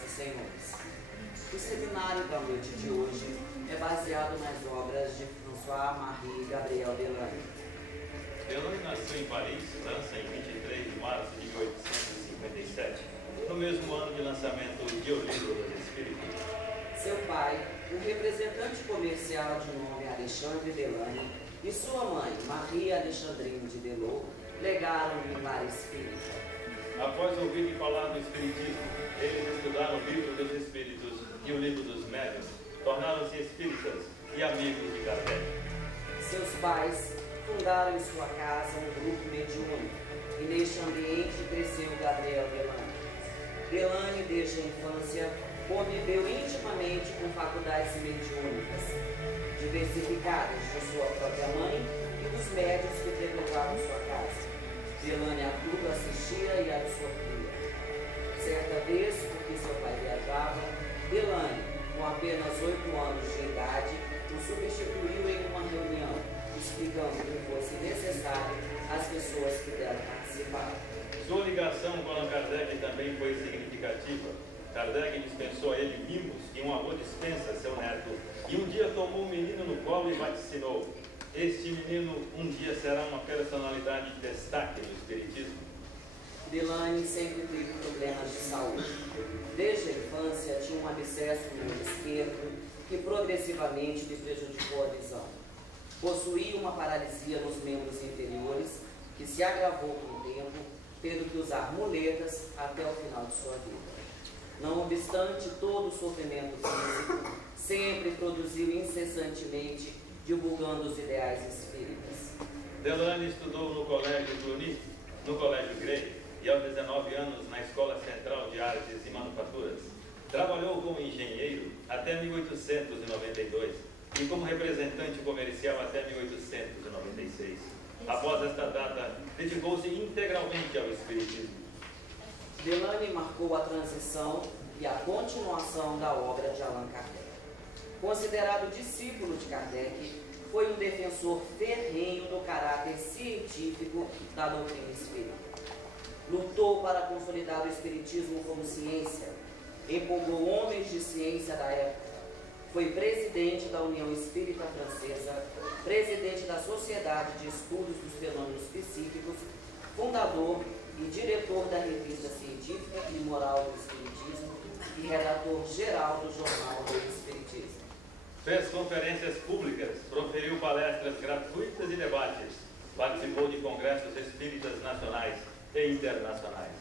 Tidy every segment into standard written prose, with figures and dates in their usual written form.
senhoras e senhores, o seminário da noite de hoje é baseado nas obras de François-Marie Gabriel Delany. Delany nasceu em Paris, França, em 23 de março de 1857, no mesmo ano de lançamento de O Livro dos Espíritos. Seu pai, o representante comercial de nome Alexandre Delany, e sua mãe, Marie Alexandrine de Delot, legaram-lhe um lar espírita. Após ouvirem falar do Espiritismo, eles estudaram o Livro dos Espíritos e o Livro dos Médiuns, tornaram-se espíritas e amigos de Kardec. Seus pais fundaram em sua casa um grupo mediúnico, e neste ambiente cresceu Gabriel Delany. Delany, desde a infância, conviveu intimamente com faculdades mediúnicas, diversificadas de sua própria mãe e dos médiuns que frequentavam sua casa. Delany a tudo assistia e a absorvia. Certa vez, porque seu pai viajava, Delany, com apenas 8 anos de idade, o substituiu em uma reunião, explicando que fosse necessário às pessoas que dela participaram. Sua ligação com Allan Kardec também foi significativa. Kardec dispensou a ele mimos que um avô dispensa a seu neto, e um dia tomou o menino no colo e vaticinou: este menino um dia será uma personalidade de destaque no Espiritismo. Delany sempre teve problemas de saúde. Desde a infância tinha um abscesso no olho esquerdo que progressivamente lhe prejudicou a visão. Possuía uma paralisia nos membros inferiores que se agravou com o tempo, tendo que usar muletas até o final de sua vida. Não obstante todo o sofrimento físico, sempre produziu incessantemente, divulgando os ideais espíritas. Delany estudou no Colégio Cluny, no Colégio Grey, e aos 19 anos na Escola Central de Artes e Manufaturas. Trabalhou como engenheiro até 1892 e como representante comercial até 1896. Após esta data, dedicou-se integralmente ao Espiritismo. Delany marcou a transição e a continuação da obra de Allan Kardec. Considerado discípulo de Kardec, foi um defensor ferrenho do caráter científico da doutrina espírita. Lutou para consolidar o Espiritismo como ciência, empolgou homens de ciência da época, foi presidente da União Espírita Francesa, presidente da Sociedade de Estudos dos Fenômenos Psíquicos, fundador e diretor da Revista Científica e Moral do Espiritismo e redator geral do Jornal do Espiritismo. Fez conferências públicas, proferiu palestras gratuitas e debates, participou de congressos espíritas nacionais e internacionais.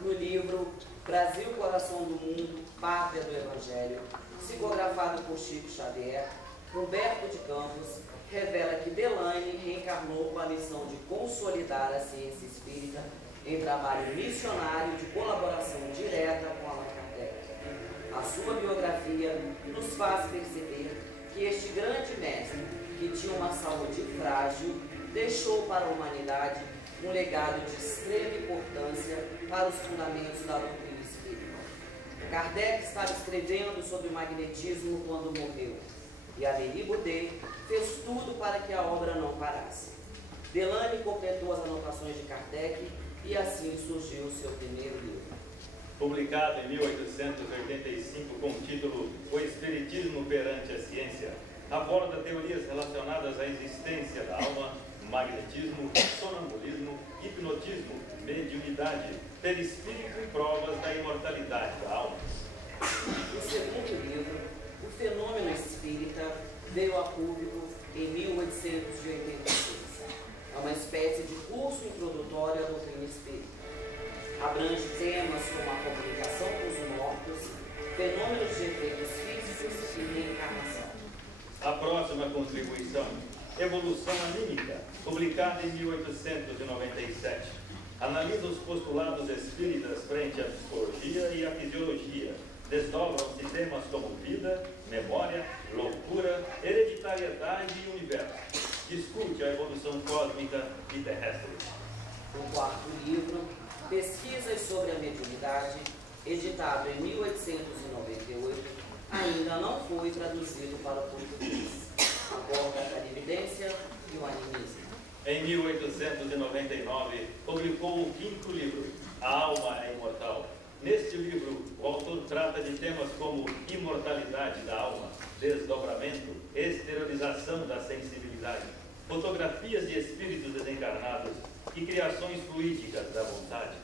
No livro Brasil, Coração do Mundo, Pátria do Evangelho, psicografado por Chico Xavier, Humberto de Campos revela que Delany reencarnou com a missão de consolidar a ciência espírita em trabalho missionário de colaboração direta com Allan Kardec. A sua biografia nos faz perceber que este grande mestre, que tinha uma saúde frágil, deixou para a humanidade um legado de extrema importância para os fundamentos da doutrina espírita. Kardec estava escrevendo sobre o magnetismo quando morreu, e Amélie Baudet fez tudo para que a obra não parasse. Delany completou as anotações de Kardec e assim surgiu o seu primeiro livro. Publicado em 1885 com o título O Espiritismo perante a Ciência, aborda teorias relacionadas à existência da alma, magnetismo, sonambulismo, hipnotismo, mediunidade, perispírito e provas da imortalidade da alma. O segundo livro, O Fenômeno Espírita, veio a público em 1886. É uma espécie de curso introdutório à doutrina espírita. Abrange temas como a comunicação com os mortos, fenômenos de efeitos físicos e reencarnação. A próxima contribuição, Evolução Anímica, publicada em 1897, analisa os postulados espíritas frente à psicologia e à fisiologia. Desdobram-se temas como vida, memória, loucura, hereditariedade e universo. Discute a evolução cósmica e terrestre. O quarto livro, Pesquisas sobre a Mediunidade, editado em 1898, ainda não foi traduzido para o português. Aborda a clarividência e o animismo. Em 1899, publicou o quinto livro, A Alma é Imortal, Neste livro, o autor trata de temas como imortalidade da alma, desdobramento, exteriorização da sensibilidade, fotografias de espíritos desencarnados e criações fluídicas da vontade.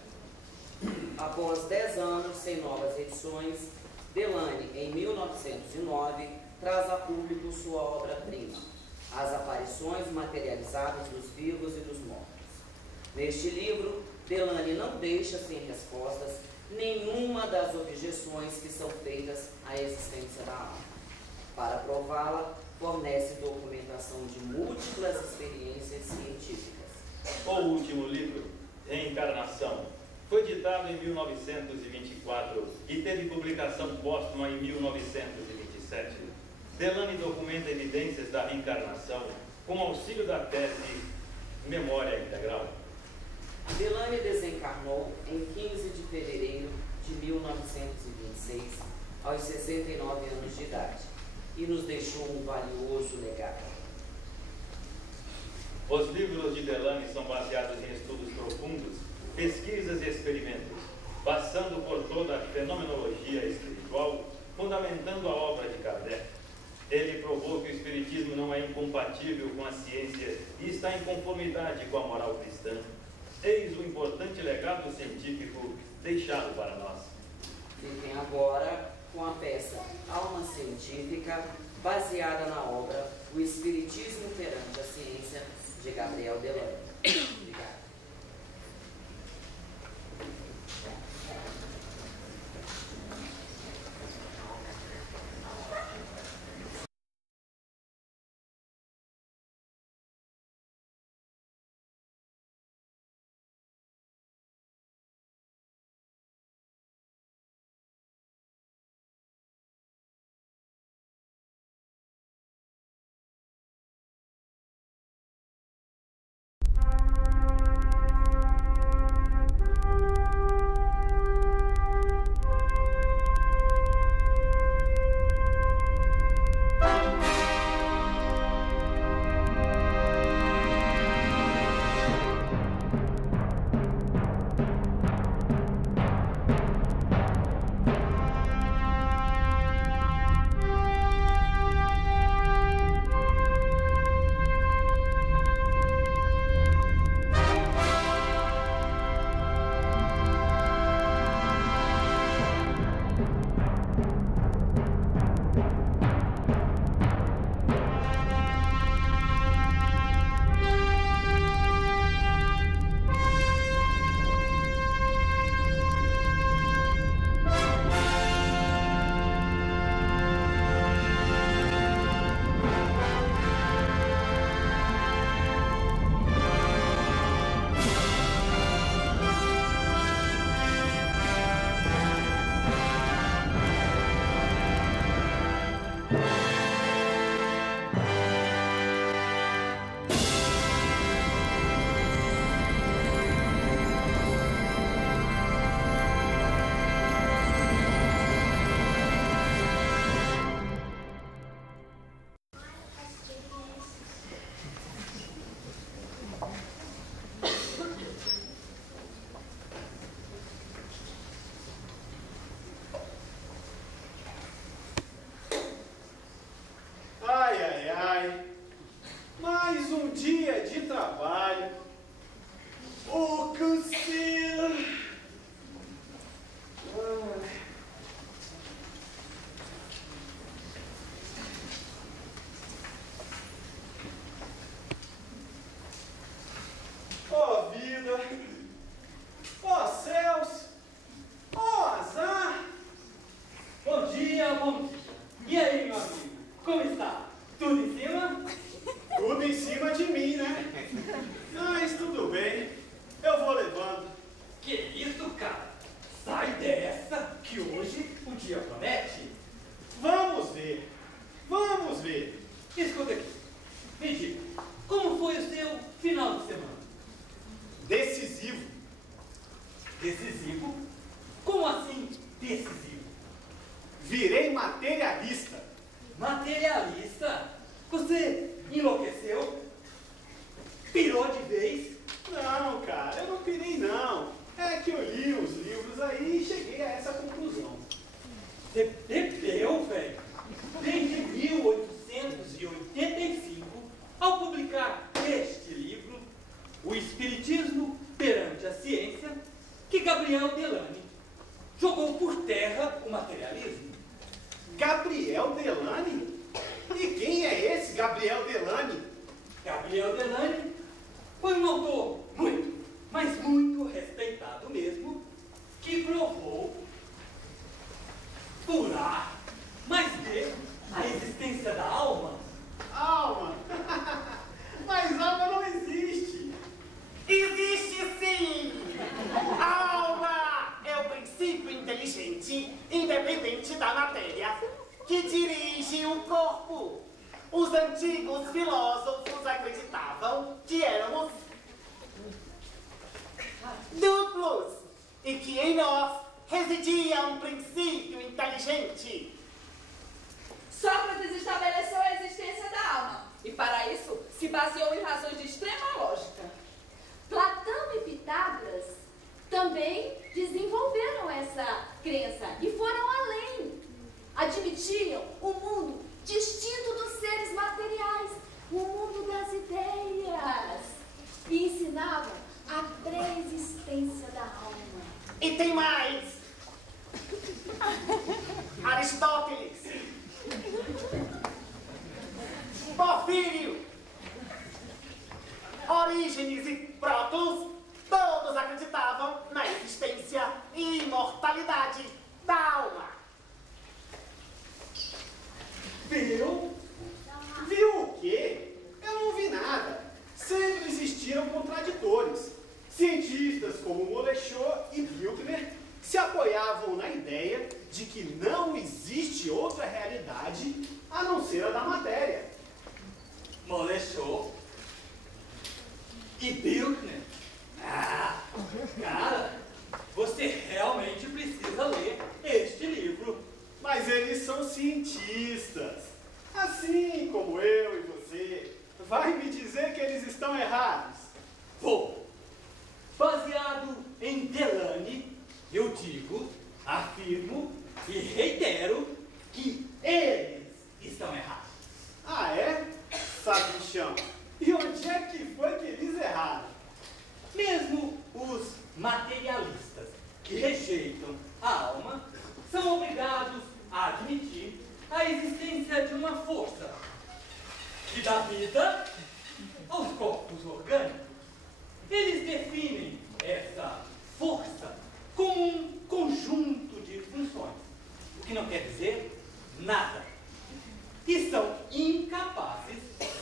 Após 10 anos sem novas edições, Delany, em 1909, traz a público sua obra-prima, As Aparições Materializadas dos Vivos e dos Mortos. Neste livro, Delany não deixa sem respostas nenhuma das objeções que são feitas à existência da alma. Para prová-la, fornece documentação de múltiplas experiências científicas. O último livro, Reencarnação, foi ditado em 1924 e teve publicação póstuma em 1927. Delany documenta evidências da reencarnação com auxílio da tese Memória Integral. Delany desencarnou em 15 de fevereiro de 1926, aos 69 anos de idade, e nos deixou um valioso legado. Os livros de Delany são baseados em estudos profundos, pesquisas e experimentos, passando por toda a fenomenologia espiritual, fundamentando a obra de Kardec. Ele provou que o espiritismo não é incompatível com a ciência e está em conformidade com a moral cristã. Eis o importante legado científico deixado para nós. Fiquem agora com a peça Alma Científica, baseada na obra O Espiritismo perante a Ciência, de Gabriel Delany. Obrigado. É que eu li os livros aí e cheguei a essa conclusão. Você bebeu, velho? Desde 1885, ao publicar este livro, O Espiritismo perante a Ciência, que Gabriel Delany jogou por terra o materialismo. Gabriel Delany? E quem é esse Gabriel Delany? Gabriel Delany foi um autor muito, mas muito respeitado mesmo, que provou por A mais B a existência da alma. Alma? Mas alma não existe. Existe sim! A alma é o princípio inteligente, independente da matéria, que dirige o corpo. Os antigos filósofos acreditavam que éramos duplos e que em nós residia um princípio inteligente. Sócrates estabeleceu a existência da alma e, para isso, se baseou em razões de extrema lógica. Platão e Pitágoras também desenvolveram essa crença e foram além. Admitiam um mundo distinto dos seres materiais, o mundo das ideias, e ensinavam a pré-existência da alma. E tem mais! Aristóteles, Porfírio, Orígenes e Protus, todos acreditavam na existência e imortalidade da alma. Viu? Viu o quê? Eu não vi nada. Sempre existiram contraditores. Cientistas como Moleschot e Büchner se apoiavam na ideia de que não existe outra realidade a não ser a da matéria. Moleschot e Büchner. Ah, cara, você realmente precisa ler este livro. Mas eles são cientistas. Assim como eu e você. Vai me dizer que eles estão errados? Vou. Baseado em Delany, eu digo, afirmo e reitero que eles estão errados. Ah, é? Sabichão. E onde é que foi que eles erraram? Mesmo os materialistas que rejeitam a alma são obrigados a admitir a existência de uma força que dá vida aos corpos orgânicos. Eles definem essa força como um conjunto de funções, o que não quer dizer nada. E são incapazes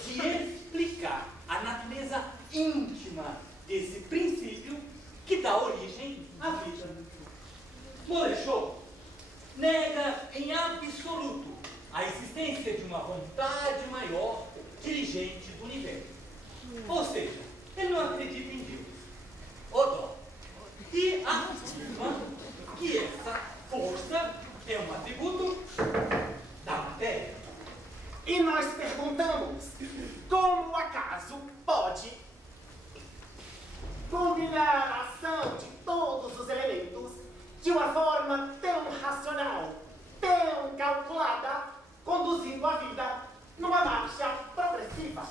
de explicar a natureza íntima desse princípio que dá origem à vida. Moleschot nega em absoluto a existência de uma vontade maior dirigente do universo. Ou seja, ele não acredita em Deus, Odó, e afirma que essa força é um atributo da matéria. E nós perguntamos, como o acaso pode combinar a ação de todos os elementos de uma forma tão racional, tão calculada, conduzindo a vida numa marcha progressiva?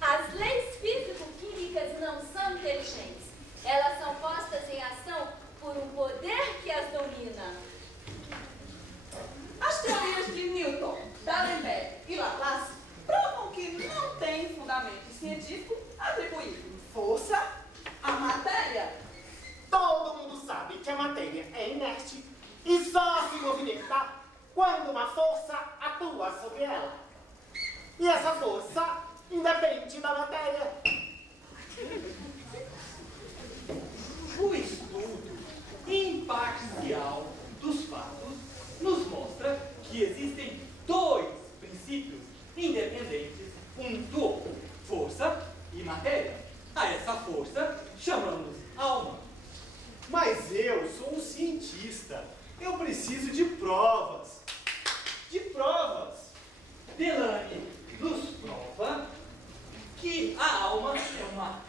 As leis físico-químicas não são inteligentes. Elas são postas em ação por um poder que as domina. As teorias de Newton, D'Alembert e Laplace provam que não tem fundamento científico atribuir força à matéria. Todo mundo sabe que a matéria é inerte e só se movimenta quando uma força atua sobre ela. E essa força independe da matéria. O estudo imparcial dos fatos nos mostra que existem dois princípios independentes um do outro, força e matéria. A essa força chamamos alma. Mas eu sou um cientista. Eu preciso de provas. De provas. Delany nos prova que a alma é uma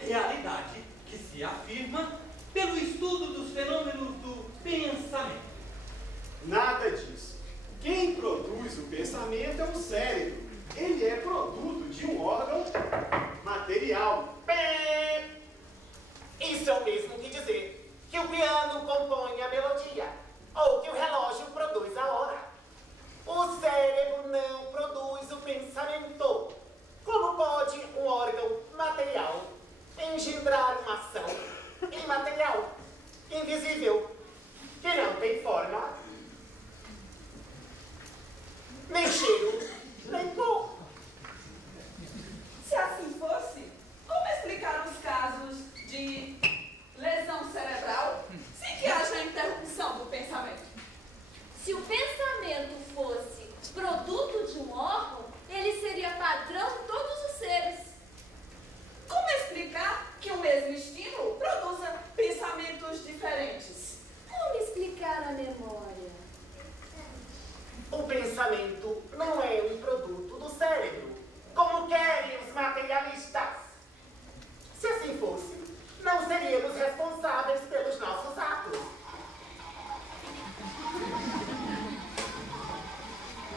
seríamos responsáveis pelos nossos atos.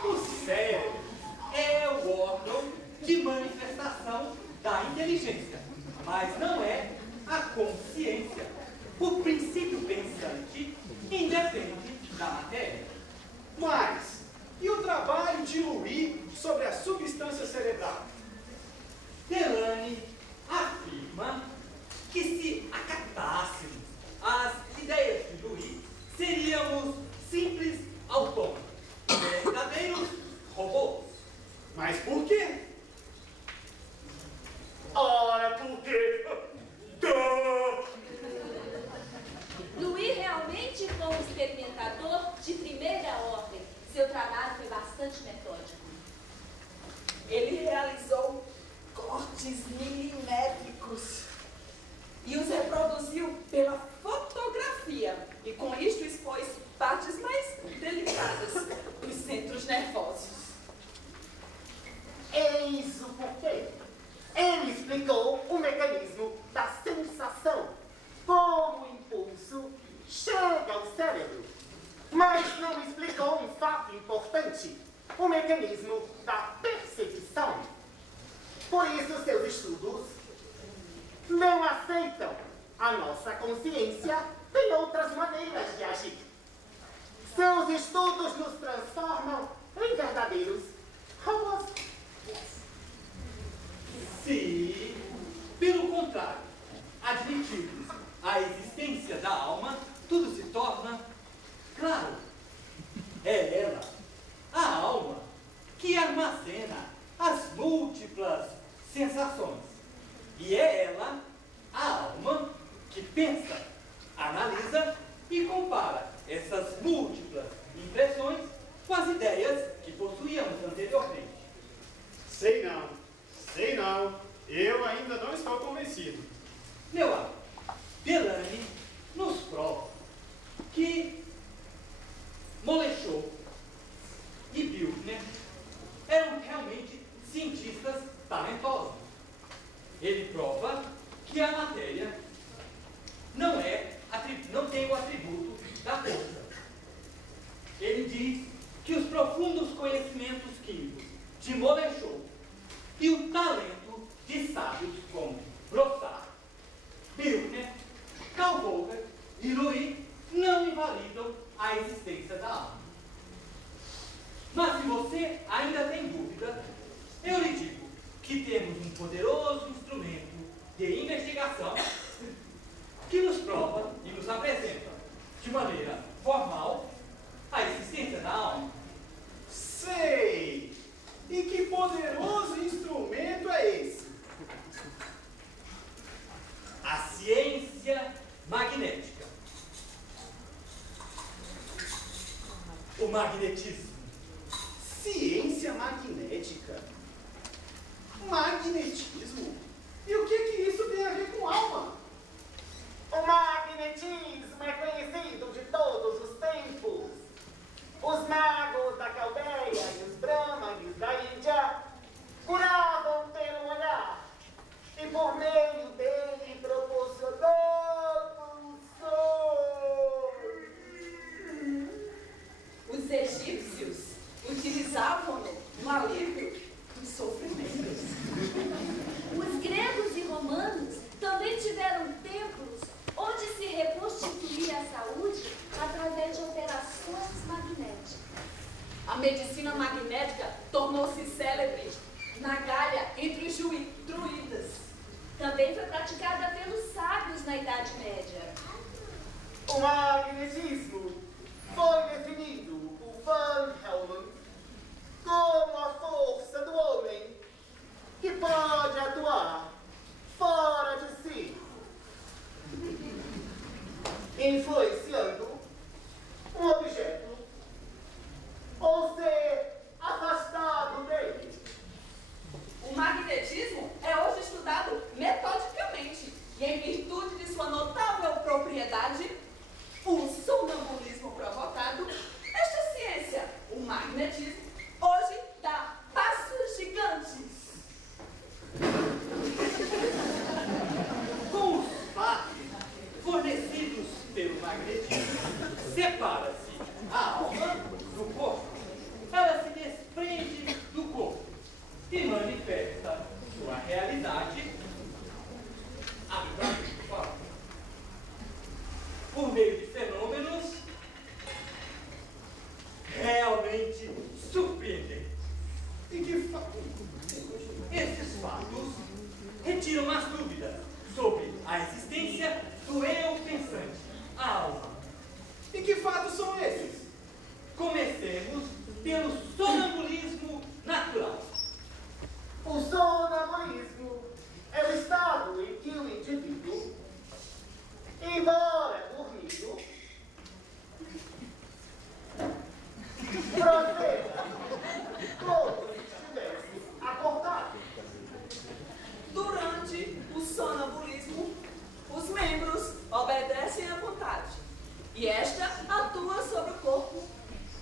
O cérebro é o órgão de manifestação da inteligência, mas não é a consciência. O princípio pensante independe da matéria. Mas, e o trabalho de Louis sobre a substância cerebral? Delany afirma que se acatássemos as ideias de Louis, seríamos simples autômatos, verdadeiros robôs. Mas por quê? Ora, por quê? Louis realmente foi um experimentador de primeira ordem. Seu trabalho foi bastante metódico. Ele realizou cortes milimétricos e os reproduziu pela fotografia. E com isto expôs partes mais delicadas dos centros nervosos. Eis o porquê. Ele explicou o mecanismo da sensação, como o impulso chega ao cérebro. Mas não explicou um fato importante, o mecanismo da percepção. Por isso, seus estudos não aceitam a nossa consciência em outras maneiras de agir. Seus estudos nos transformam em verdadeiros robôs. Se, pelo contrário, admitirmos a existência da alma, tudo se torna claro. É ela, a alma, que armazena as múltiplas sensações. E é ela, a alma, que pensa, analisa e compara essas múltiplas impressões com as ideias que possuíamos anteriormente. Sei não. Eu ainda não estou convencido. Meu amigo, Delany nos prova que Moleschott e Büchner eram realmente cientistas talentosos. Ele prova que a matéria não tem o atributo da força. Ele diz que os profundos conhecimentos químicos de Moleschott e o talento de sábios como Brossard, Büchner, Carl Volcker e Louis não invalidam a existência da alma. Mas se você ainda tem dúvida, eu lhe digo que temos um poderoso instrumento de investigação que nos prova e nos apresenta de maneira formal a existência da alma. Sei! E que poderoso instrumento é esse? A ciência magnética. O magnetismo. Ciência magnética? Magnetismo? E o que isso tem a ver com alma? O magnetismo é conhecido de todos os tempos. Os magos da Caldeia e os brahmanes da Índia curavam pelo olhar e por meio dele proporcionavam sons. Os egípcios utilizavam-no no alívio dos sofrimentos. Os gregos e romanos também tiveram templos onde se reconstituía a saúde através de operações magnéticas. A medicina magnética tornou-se célebre na Gália entre os druidas. Também foi praticada pelos sábios na Idade Média. O magnetismo foi definido por Van Helmont como a força do homem que pode atuar fora de si, influenciando um objeto ou ser afastado dele. O magnetismo é hoje estudado metodicamente e, em virtude de sua notável propriedade, o sonambulismo provocado, esta ciência, o magnetismo, hoje dá passos gigantes. Com os fatos manifesta sua realidade, abre pra mim, por favor, por meio de fenômenos realmente surpreendentes. E que fato? Esses fatos retiram as dúvidas sobre a existência do eu pensante, a alma. E que fatos são esses? Comecemos pelo sonambulismo natural. O sonambulismo é o estado em que o indivíduo, embora dormindo, proceda como se estivesse acordado. Durante o sonambulismo, os membros obedecem à vontade e esta atua sobre o corpo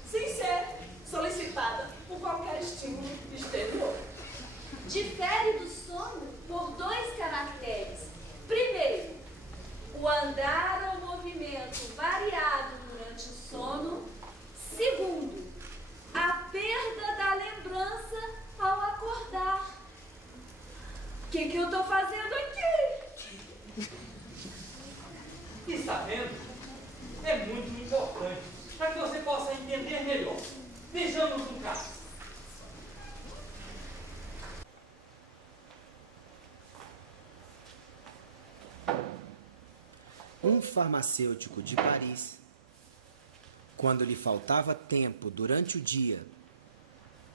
sem ser solicitada por qualquer estímulo exterior. Difere do sono por 2 caracteres. Primeiro, o andar ou movimento variado durante o sono. Segundo, a perda da lembrança ao acordar. O que eu estou fazendo aqui? Está vendo? É muito importante para que você possa entender melhor. Vejamos um caso. Um farmacêutico de Paris, quando lhe faltava tempo durante o dia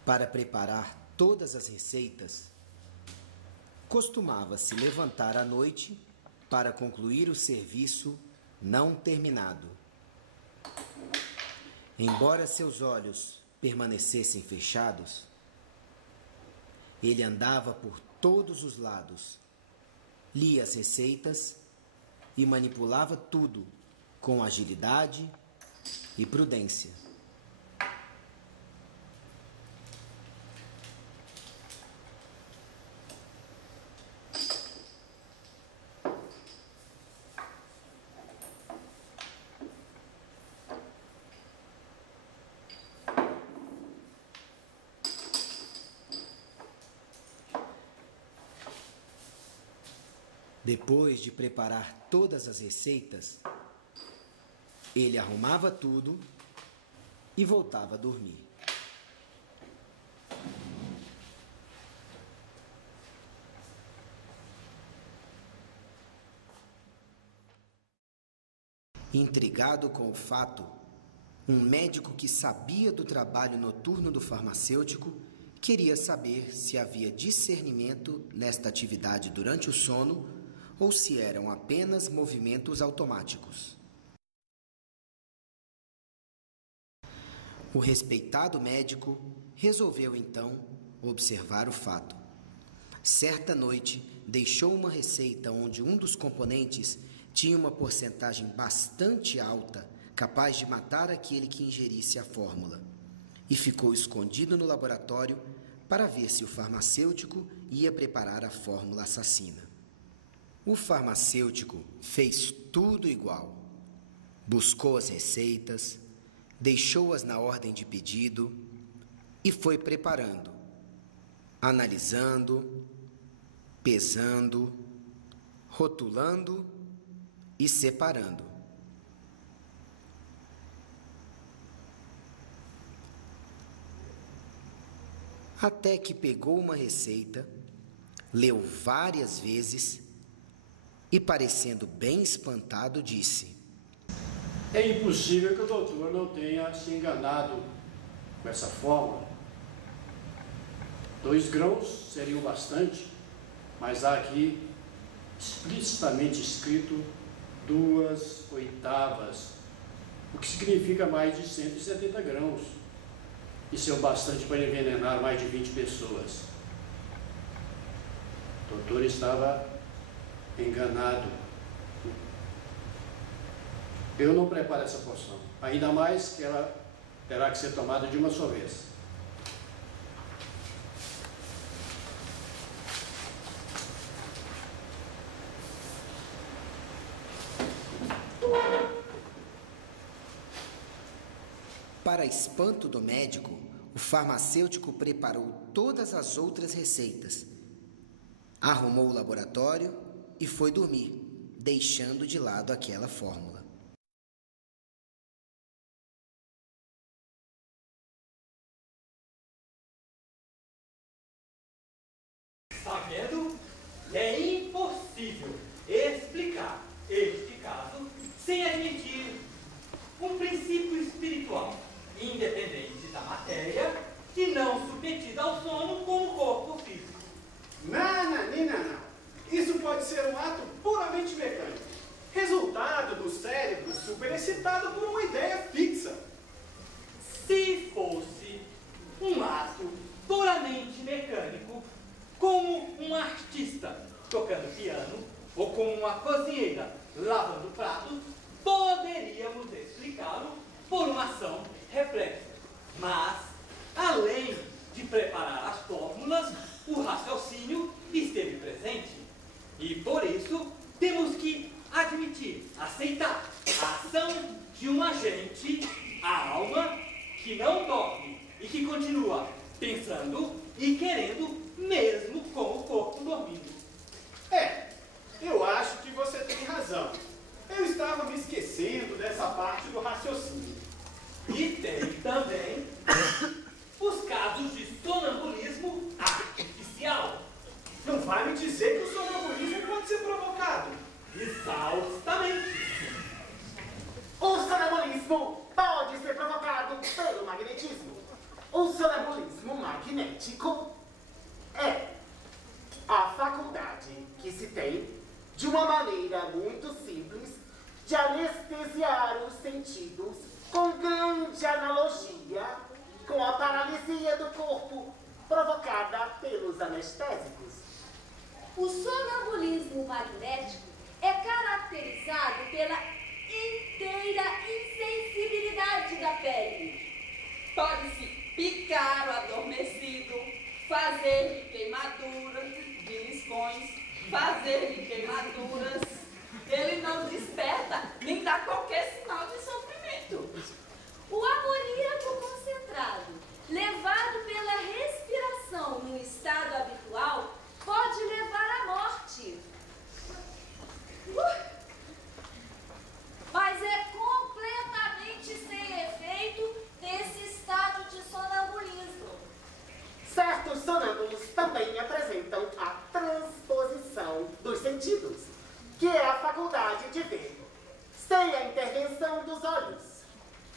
para preparar todas as receitas, costumava se levantar à noite para concluir o serviço não terminado. Embora seus olhos permanecessem fechados, ele andava por todos os lados, lia as receitas e manipulava tudo com agilidade e prudência. Depois de preparar todas as receitas, ele arrumava tudo e voltava a dormir. Intrigado com o fato, um médico que sabia do trabalho noturno do farmacêutico queria saber se havia discernimento nesta atividade durante o sono ou se eram apenas movimentos automáticos. O respeitado médico resolveu então observar o fato. Certa noite, deixou uma receita onde um dos componentes tinha uma porcentagem bastante alta, capaz de matar aquele que ingerisse a fórmula, e ficou escondido no laboratório para ver se o farmacêutico ia preparar a fórmula assassina. O farmacêutico fez tudo igual. Buscou as receitas, deixou-as na ordem de pedido e foi preparando, analisando, pesando, rotulando e separando. Até que pegou uma receita, leu várias vezes e, parecendo bem espantado, disse: é impossível que o doutor não tenha se enganado com essa fórmula. 2 grãos seriam bastante, mas há aqui explicitamente escrito 2/8, o que significa mais de 170 grãos. Isso é o bastante para envenenar mais de 20 pessoas. O doutor estava enganado. Eu não preparo essa poção, ainda mais que ela terá que ser tomada de uma só vez. Para espanto do médico, o farmacêutico preparou todas as outras receitas, arrumou o laboratório e foi dormir, deixando de lado aquela fórmula. Está vendo? É impossível explicar este caso sem admitir um princípio espiritual, independente da matéria e não submetida ao sono como corpo físico. Não. Isso pode ser um ato puramente mecânico, resultado do cérebro superexcitado por uma ideia fixa. Se fosse um ato puramente mecânico, como um artista tocando piano ou como uma cozinheira lavando pratos, poderíamos explicá-lo por uma ação reflexa. Mas, além de preparar as fórmulas, o raciocínio esteve presente. E por isso, temos que admitir, aceitar a ação de um agente, a alma, que não dorme e que continua pensando e querendo mesmo com o corpo dormindo. Eu acho que você tem razão. Eu estava me esquecendo dessa parte do raciocínio. E tem também os casos de sonambulismo artificial. Não vai me dizer que o sonambulismo pode ser provocado? Exaustamente. O sonambulismo pode ser provocado pelo magnetismo. O sonambulismo magnético é a faculdade que se tem, de uma maneira muito simples, de anestesiar os sentidos com grande analogia com a paralisia do corpo provocada pelos anestésicos. O sonambulismo magnético é caracterizado pela inteira insensibilidade da pele. Pode-se picar o adormecido, fazer-lhe queimaduras de liscões, fazer-lhe queimaduras. Ele não desperta, nem dá qualquer sinal de sofrimento. O amoníaco concentrado, levado pela respiração no estado habitual, pode levar à morte. Mas é completamente sem efeito nesse estado de sonambulismo. Certos sonâmbulos também apresentam a transposição dos sentidos, que é a faculdade de ver sem a intervenção dos olhos,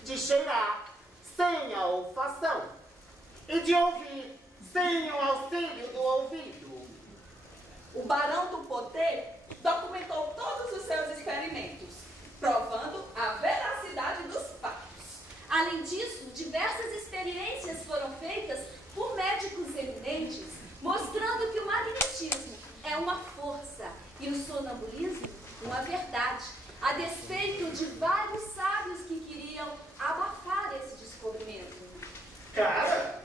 de cheirar sem a olfação e de ouvir sem o auxílio do ouvido. O Barão do Poté documentou todos os seus experimentos, provando a veracidade dos fatos. Além disso, diversas experiências foram feitas por médicos eminentes, mostrando que o magnetismo é uma força e o sonambulismo uma verdade, a despeito de vários sábios que queriam abafar esse descobrimento. Cara,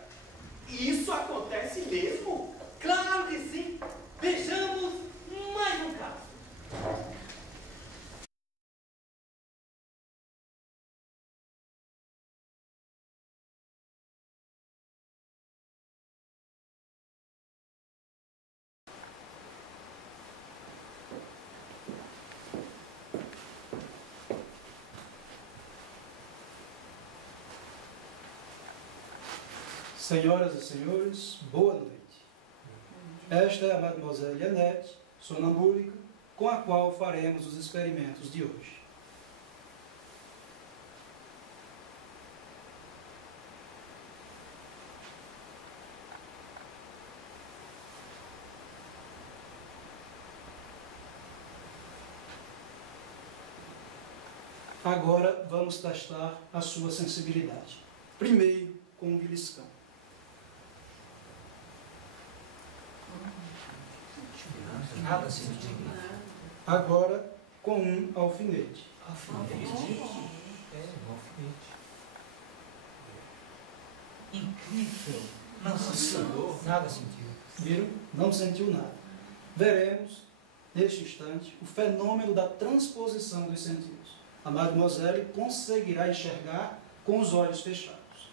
isso acontece mesmo? Claro que sim. Vejamos mais um caso. Senhoras e senhores, boa noite. Esta é a Mademoiselle Annette, sonambúlica, com a qual faremos os experimentos de hoje. Agora vamos testar a sua sensibilidade. Primeiro com um beliscão. Nada sentido. Agora com um alfinete. Alfinete? É, um alfinete. Incrível. Não funcionou. Nada sentiu. Viram? Não sentiu nada. Veremos, neste instante, o fenômeno da transposição dos sentidos. A Mademoiselle conseguirá enxergar com os olhos fechados.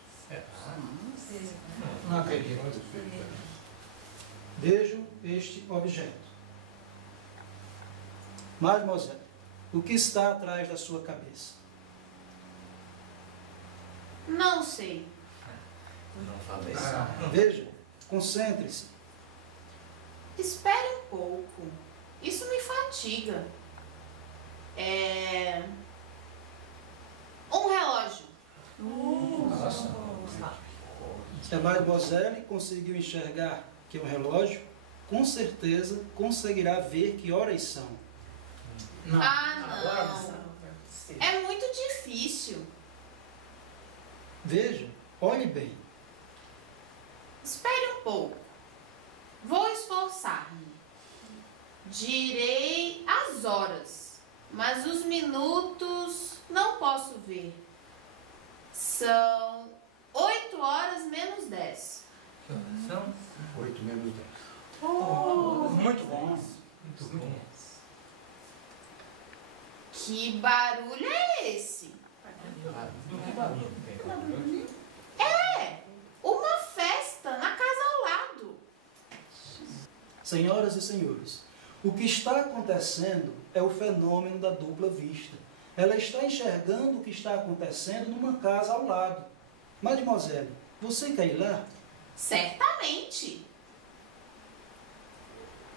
Não acredito. Vejam este objeto. Mademoiselle, o que está atrás da sua cabeça? Não sei. Não falei isso. Veja, concentre-se. Espere um pouco. Isso me fatiga. É... um relógio. Nossa. Se a Mademoiselle conseguiu enxergar que é um relógio, com certeza conseguirá ver que horas são. Não. Não. É muito difícil. Veja, olhe bem. Espere um pouco. Vou esforçar-me. Direi as horas, mas os minutos não posso ver. São 8 horas menos 10. São 8 menos 10. muito bom. Muito bom. Que barulho é esse? Que barulho? É, uma festa na casa ao lado. Senhoras e senhores, o que está acontecendo é o fenômeno da dupla vista. Ela está enxergando o que está acontecendo numa casa ao lado. Mademoiselle, você quer ir lá? Certamente.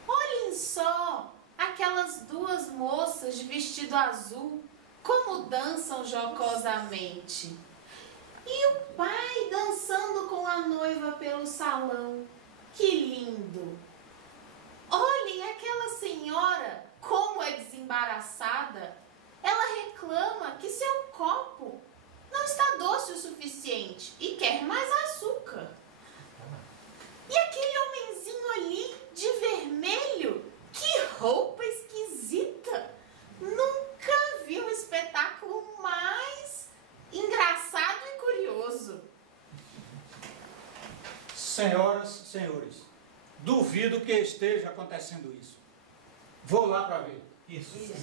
Olhem só aquelas duas moças de vestido azul, como dançam jocosamente. E o pai dançando com a noiva pelo salão. Que lindo! Olhem aquela senhora, como é desembaraçada. Ela reclama que seu copo não está doce o suficiente e quer mais açúcar. E aquele homenzinho ali, de vermelho, que roupa esquisita! Nunca vi um espetáculo mais engraçado e curioso. Senhoras e senhores, duvido que esteja acontecendo isso. Vou lá para ver. Isso. Sim.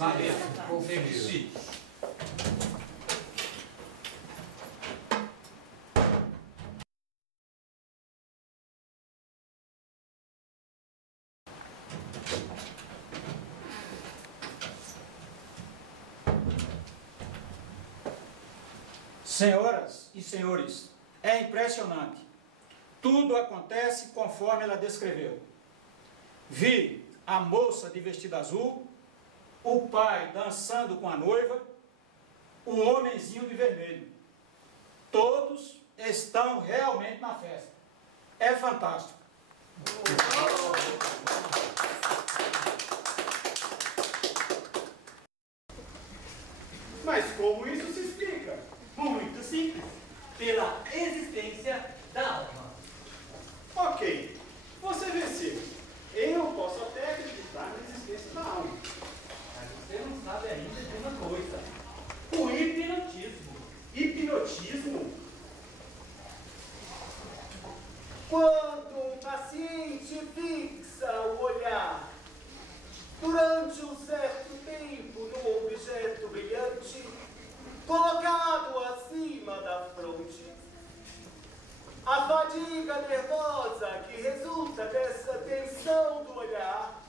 Senhoras e senhores, é impressionante. Tudo acontece conforme ela descreveu. Vi a moça de vestido azul, o pai dançando com a noiva, o homenzinho de vermelho. Todos estão realmente na festa. É fantástico. Mas como isso se explica? Muito simples. Pela existência da alma. Ok, você venceu. Eu posso até acreditar na existência da alma. Mas você não sabe ainda de uma coisa. O hipnotismo. Hipnotismo? Quando um paciente fixa o olhar durante um certo tempo no objeto brilhante colocado acima da fronte, a fadiga nervosa que resulta dessa tensão do olhar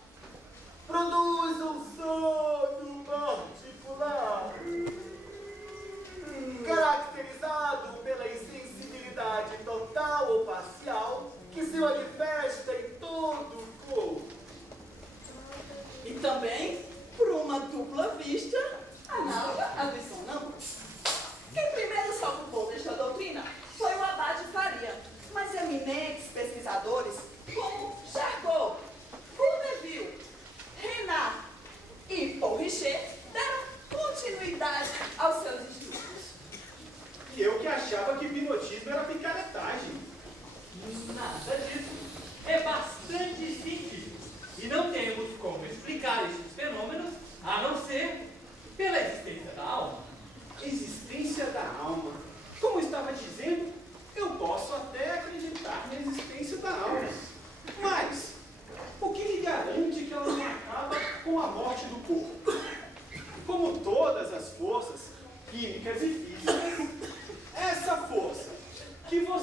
produz um sono particular, caracterizado pela insensibilidade total ou parcial que se manifesta em todo o corpo. E também, por uma dupla vista, análoga à dos sonâmbulos. Quem primeiro se ocupou desta doutrina foi o Abade Faria, mas eminentes pesquisadores como Charcot, Bourneville, Renard e Paul Richer deram continuidade aos seus estudos. E eu que achava que hipnotismo era picaretagem. Nada disso. É bastante simples. E não temos como explicar esses fenômenos a não ser pela existência da alma. Existência da alma. Como eu estava dizendo, eu posso até acreditar na existência da alma. Mas, o que lhe garante que ela não acaba com a morte do corpo? Como todas as forças químicas e físicas, essa força que você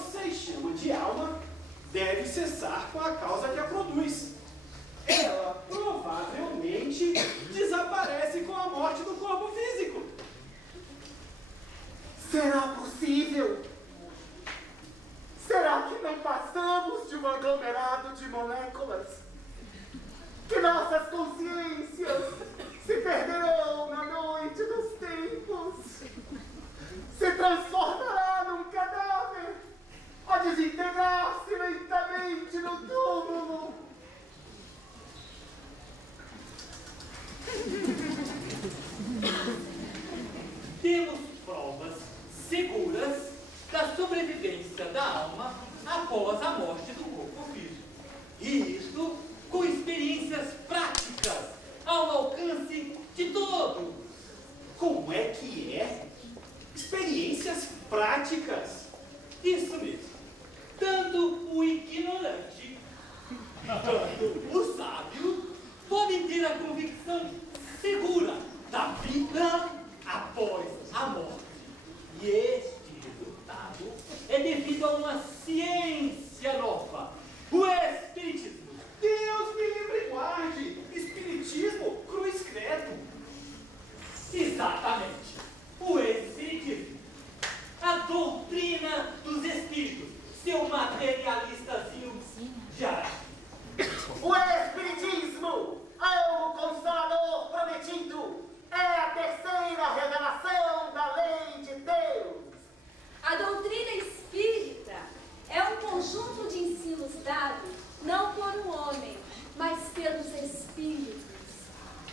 espíritos,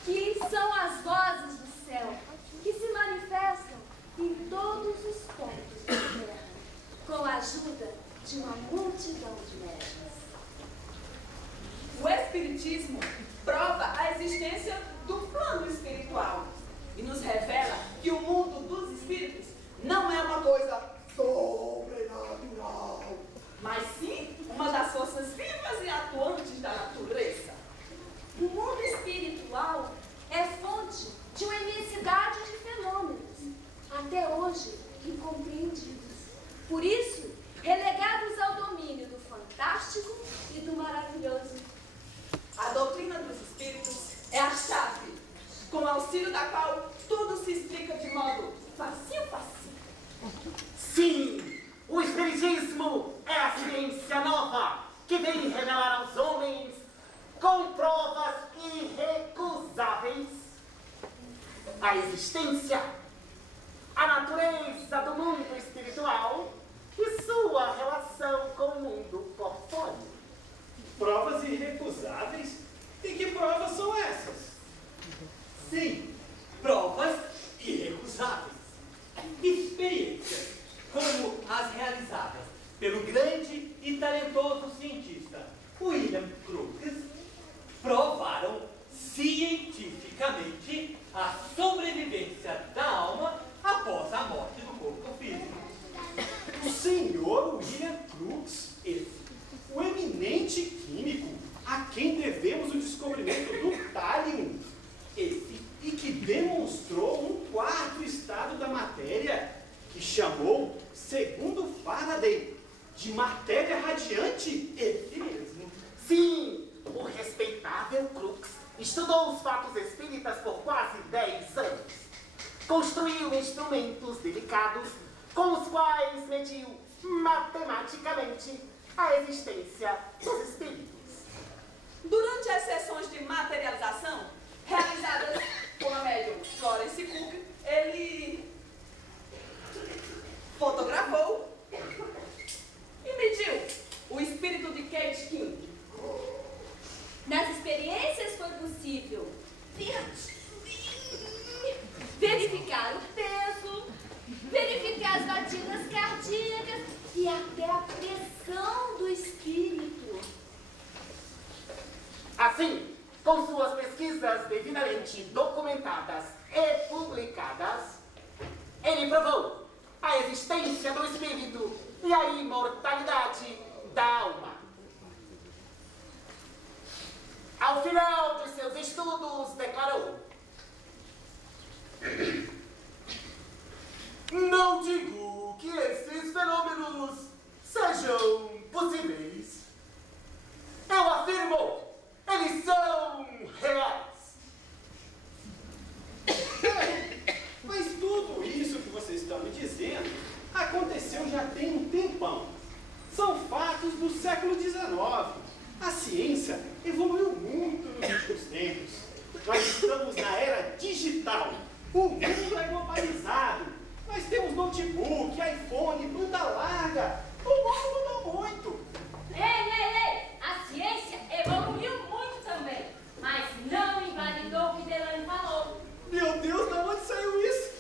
que são as vozes do céu, que se manifestam em todos os pontos da terra, com a ajuda de uma multidão de médiuns. O Espiritismo prova a existência do plano espiritual e nos revela que o mundo dos espíritos não é uma coisa sobrenatural, mas sim uma das forças vivas e atuantes da natureza. O mundo espiritual é fonte de uma imensidade de fenômenos, até hoje incompreendidos. Por isso, relegados ao domínio do fantástico e do maravilhoso. A doutrina dos espíritos é a chave, com o auxílio da qual tudo se explica de modo facinho. Sim, o Espiritismo é a ciência nova que vem revelar aos homens, com provas irrecusáveis, a existência, a natureza do mundo espiritual e sua relação com o mundo corpóreo. Provas irrecusáveis? E que provas são essas? Sim, provas irrecusáveis. Experiências, como as realizadas pelo grande e talentoso cientista William Crookes, provaram cientificamente a sobrevivência da alma após a morte do corpo físico. O senhor William Crookes, o eminente químico a quem devemos o descobrimento do tálio, e que demonstrou um quarto estado da matéria, que chamou, segundo Faraday, de matéria radiante, ele mesmo. Sim, o respeitável Crookes estudou os fatos espíritas por quase 10 anos. Construiu instrumentos delicados com os quais mediu matematicamente a existência dos espíritos. Durante as sessões de materialização realizadas por a médium Florence Cook, ele fotografou e mediu o espírito de Kate King. Nas experiências foi possível verificar o peso, verificar as batidas cardíacas e até a pressão do espírito. Assim, com suas pesquisas devidamente documentadas e publicadas, ele provou a existência do espírito e a imortalidade da alma. Ao final de seus estudos, declarou: não digo que esses fenômenos sejam possíveis. Eu afirmo, eles são reais. Mas tudo isso que vocês estão me dizendo aconteceu já tem um tempão. São fatos do século XIX. A ciência evoluiu muito nos últimos tempos. Nós estamos na era digital. O mundo é globalizado. Nós temos notebook, iPhone, banda larga. O mundo mudou muito. Ei! A ciência evoluiu muito também, mas não invalidou o que Delane falou. Meu Deus, de onde saiu isso?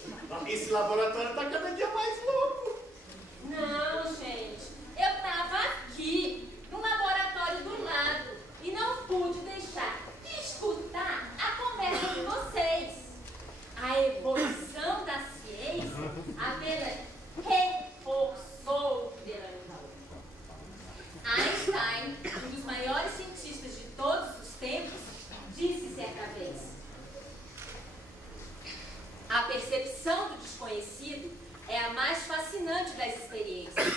Esse laboratório está cada dia mais louco. Não, gente. Eu tava aqui, no laboratório do lado, e não pude deixar de escutar a conversa de vocês. A evolução da ciência apenas reforçou o que Delane falou. Einstein, um dos maiores cientistas de todos os tempos, disse certa vez: a percepção do desconhecido é a mais fascinante das experiências.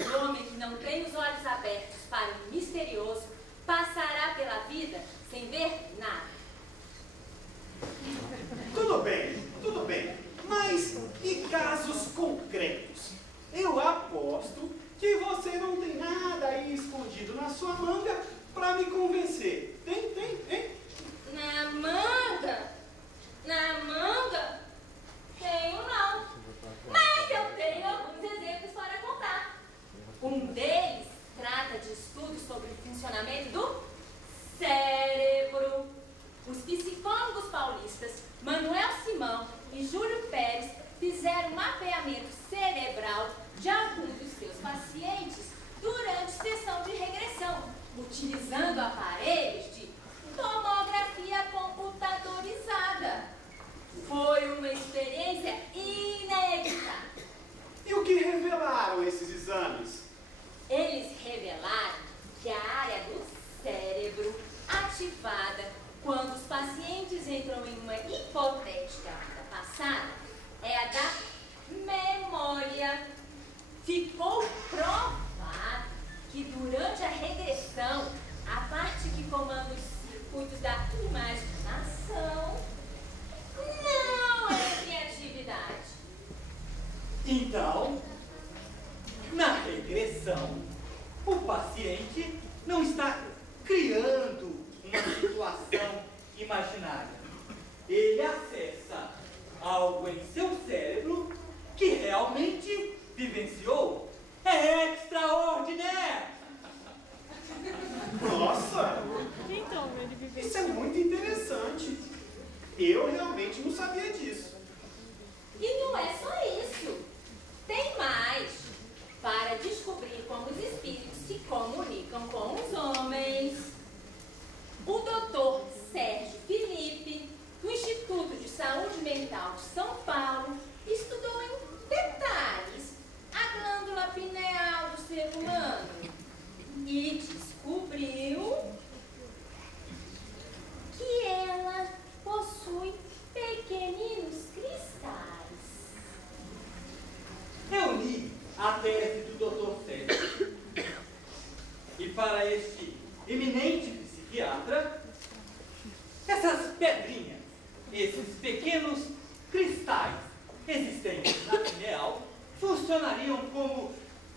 O homem que não tem os olhos abertos para o misterioso passará pela vida sem ver nada. Tudo bem. Mas e casos concretos? Eu aposto que você não tem nada aí escondido na sua manga para me convencer. Tem? Na manga? Tenho não. Mas eu tenho alguns exemplos para contar. Um deles trata de estudos sobre o funcionamento do cérebro. realizada quando os pacientes entram em uma hipotética vida passada é a da memória. Ficou provado que durante a regressão, a parte que comanda os circuitos da imaginação não é criatividade. Então, na regressão, o paciente não está criando uma situação imaginária. Ele acessa algo em seu cérebro que realmente vivenciou. É extraordinário! Nossa! Isso é muito interessante. Eu realmente não sabia disso. E não é só isso. Tem mais. Para descobrir como os espíritos se comunicam com os homens, o Dr. Sérgio Felipe, do Instituto de Saúde Mental de São Paulo, estudou em detalhes a glândula pineal do ser humano e descobriu que ela possui pequeninos cristais. Eu li a tese do Dr. Sérgio. E para este eminente psiquiatra, essas pedrinhas, esses pequenos cristais existentes na pineal, funcionariam como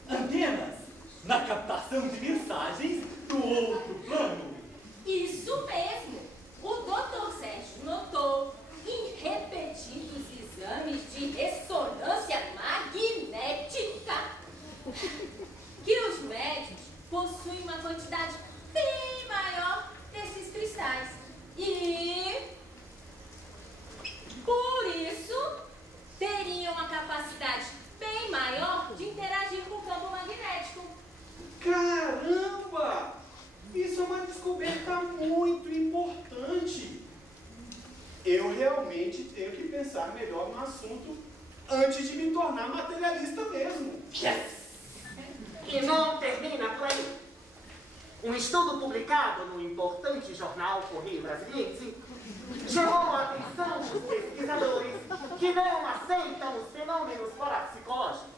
antenas na captação de mensagens do outro plano. Isso mesmo! O Dr. Sérgio notou em repetidos exames de ressonância magnética que os médicos possuem uma quantidade bem maior desses cristais e, por isso, teriam uma capacidade bem maior de interagir com o campo magnético. Caramba! Isso é uma descoberta muito importante. Eu realmente tenho que pensar melhor no assunto antes de me tornar materialista mesmo. Yes! E não termina por aí. Um estudo publicado no importante jornal Correio Brasiliense chamou a atenção dos pesquisadores que não aceitam os fenômenos parapsicológicos.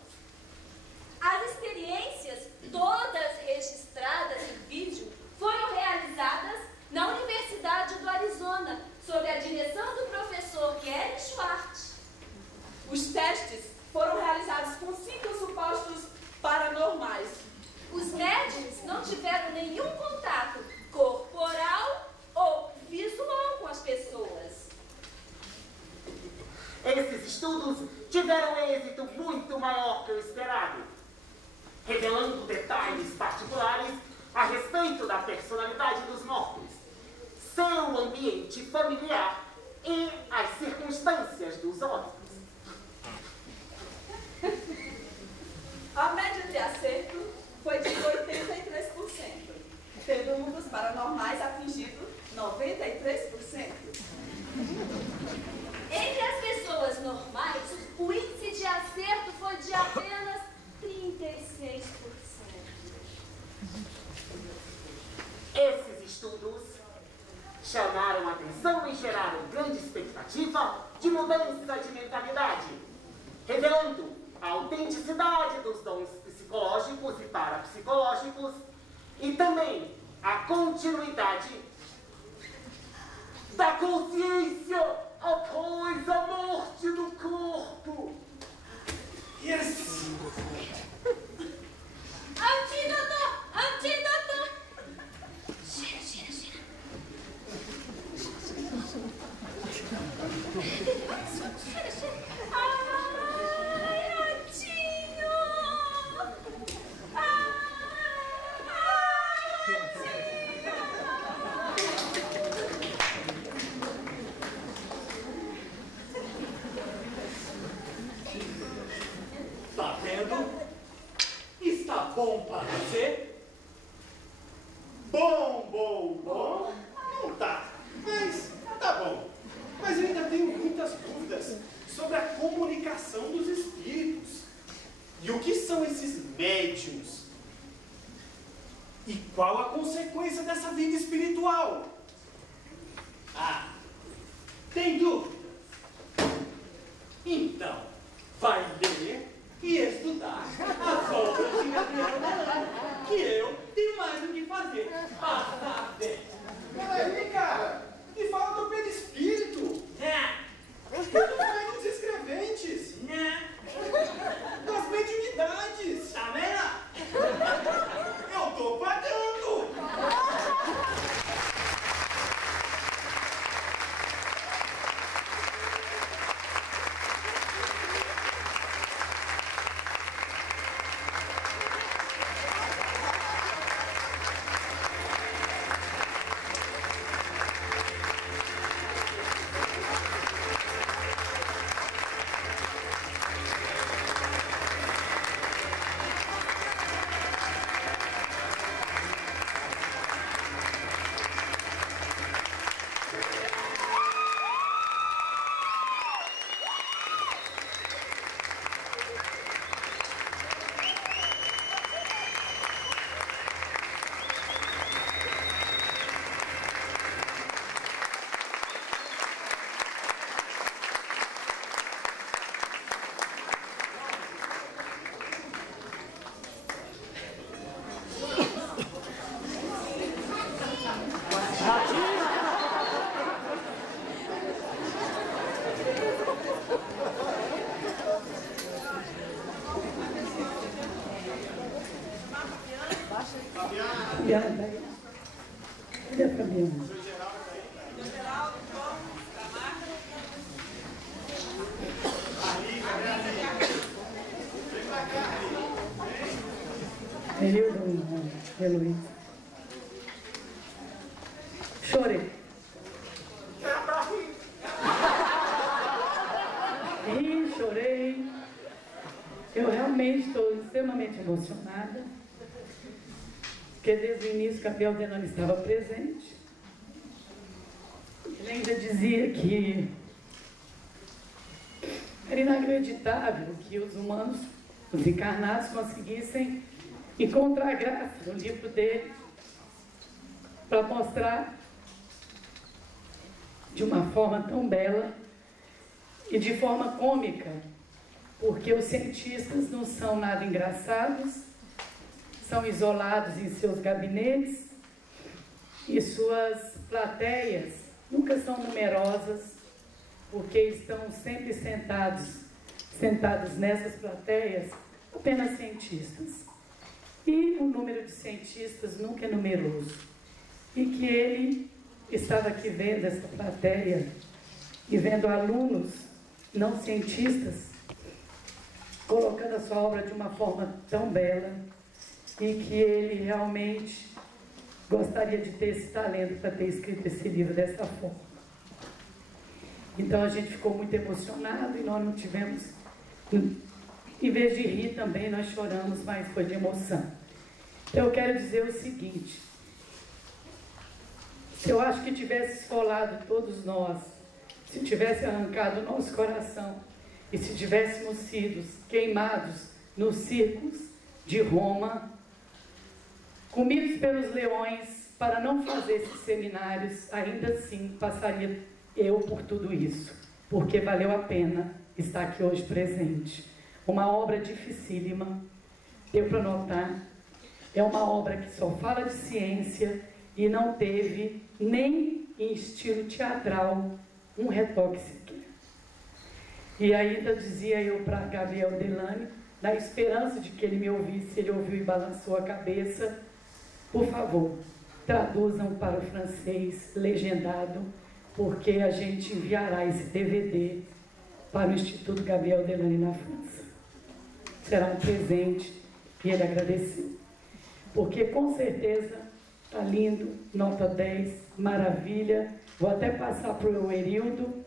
As experiências, todas registradas em vídeo, foram realizadas na Universidade do Arizona, sob a direção do professor Gary Schwartz. Os testes foram realizados com 5 supostos paranormais. Os médiums não tiveram nenhum contato corporal ou visual com as pessoas. Esses estudos tiveram êxito muito maior que o esperado, revelando detalhes particulares a respeito da personalidade dos mortos, seu ambiente familiar e as circunstâncias dos óbitos. A média de acerto foi de 83%, tendo um dos paranormais atingido 93%. Entre as pessoas normais, o índice de acerto foi de apenas 36%. Esses estudos chamaram a atenção e geraram grande expectativa de mudança de mentalidade, revelando a autenticidade dos dons psicológicos e parapsicológicos e também a continuidade da consciência após a morte do corpo. Yes! Antídoto! Antídoto! Gira, gira, gira. Gira, gira. Ai, ratinho! Ai, ratinho! Tá vendo? Está bom para você? Bom. Não tá, mas tá bom. Mas eu ainda tenho muitas dúvidas sobre a comunicação dos espíritos. E o que são esses médiuns? E qual a consequência dessa vida espiritual? Fabiana está aí? Cadê a Fabiana? Período, Heloísa. Chorei. Ri, chorei. Eu realmente estou extremamente emocionada, porque desde o início Gabriel Delany estava presente. Ele ainda dizia que era inacreditável que os humanos, os encarnados, conseguissem encontrar graça no livro dele para mostrar de uma forma tão bela e de forma cômica, porque os cientistas não são nada engraçados, são isolados em seus gabinetes e suas plateias nunca são numerosas, porque estão sempre sentados nessas plateias apenas cientistas. E o número de cientistas nunca é numeroso. E que ele estava aqui vendo essa plateia e vendo alunos não cientistas colocando a sua obra de uma forma tão bela e que ele realmente gostaria de ter esse talento para ter escrito esse livro dessa forma. Então a gente ficou muito emocionado e nós não tivemos, em vez de rir também, nós choramos, mas foi de emoção. Então eu quero dizer o seguinte: se eu acho que tivesse esfolado todos nós, se tivesse arrancado o nosso coração e se tivéssemos sido queimados nos circos de Roma, comidos pelos leões para não fazer esses seminários, ainda assim passaria eu por tudo isso, porque valeu a pena estar aqui hoje presente. Uma obra dificílima, deu para notar, é uma obra que só fala de ciência e não teve nem em estilo teatral um retoque sequer. E ainda dizia eu para Gabriel Delany, na esperança de que ele me ouvisse, ele ouviu e balançou a cabeça: por favor, traduzam para o francês legendado, porque a gente enviará esse DVD para o Instituto Gabriel Delany na França. Será um presente, e ele agradeceu. Porque com certeza está lindo, nota 10, maravilha. Vou até passar para o Erildo